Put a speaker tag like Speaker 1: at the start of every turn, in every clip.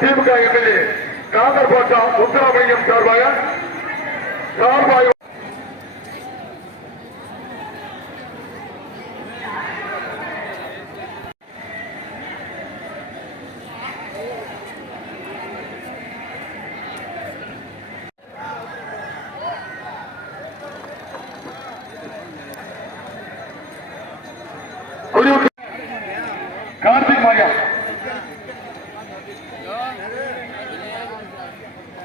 Speaker 1: திமுக MLA காதர்போட்டா Muthuramalingam சார்பாக சார்பாக குடியுரிமை கார்த்திக்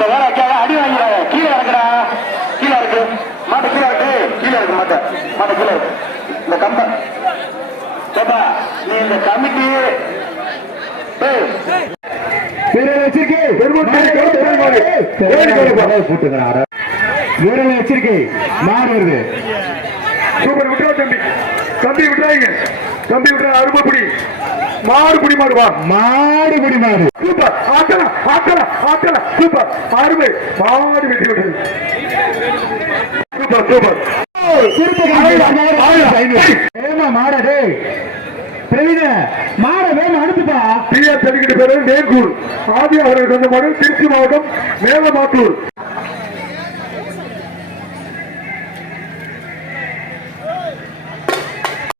Speaker 2: வேலை வைக்காத அடி வாங்கிறாங்க கீழே இறக்குடா கீழே இருக்கு மாட்டை கீழே இருக்கு கீழே இருக்கு மாட்டை. மாட்டை கீழே இருக்கு இந்த கம்பா. நீ இந்த கமிட்டி
Speaker 3: வீரரை எச்சரிக்கை. மாடு வருது.
Speaker 1: சூப்பர் விட்டுறா தம்பி. தம்பி விட்டுறாங்க தம்பி விட்டுறா அருமைப்படி மாடு புடி மாடு வா.
Speaker 3: மாடு குடி மாடு.
Speaker 1: சூப்பர். ஆக்கலாம் ஆக்கலாம் ஆக்கலாம் சூப்பர். அருமை. மாடு வெட்டி விட்டது. Super
Speaker 3: super. மாட பிரவீன மாட வேமா அனுப்புப்பா.
Speaker 1: பிஆர் தெரிவிக்கிற பேரு நேர்கூர். ஆதி அவர்கள் சொந்த மாடு திருச்சி மாவட்டம் மேலமாத்தூர்.